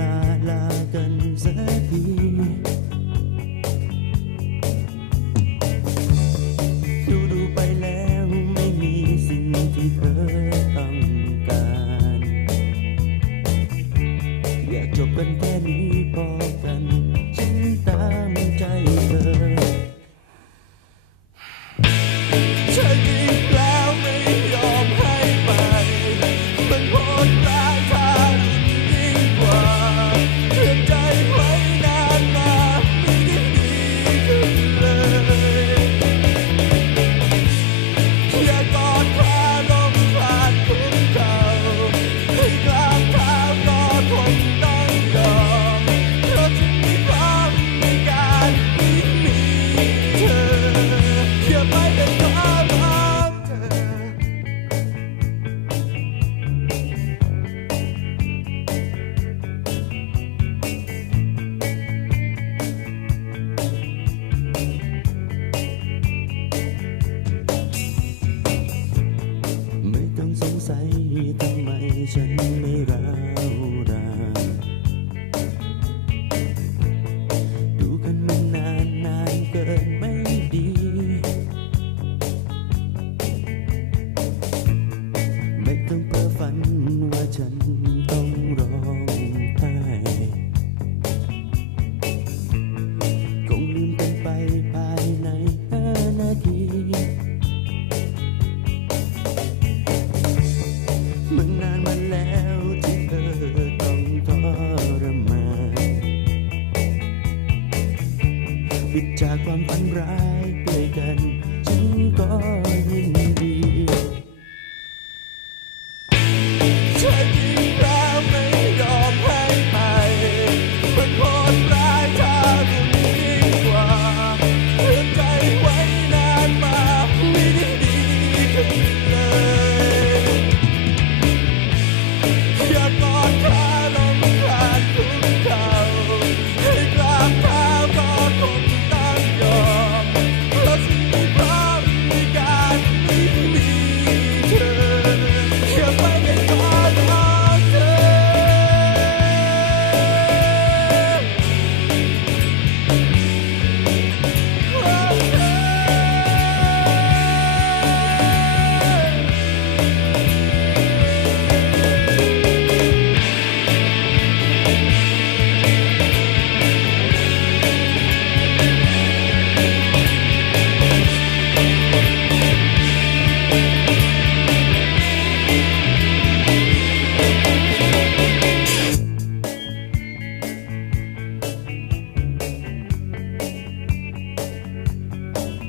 ลาลากันสักทีดูดูไปแล้วไม่มีสิ่งที่เธอต้องการ อยากจบกันแค่นี้พอกันฉันตาม ทำไมฉันไม่ร บิดจากความฝันร้ายด้วยกัน ฉันก็ you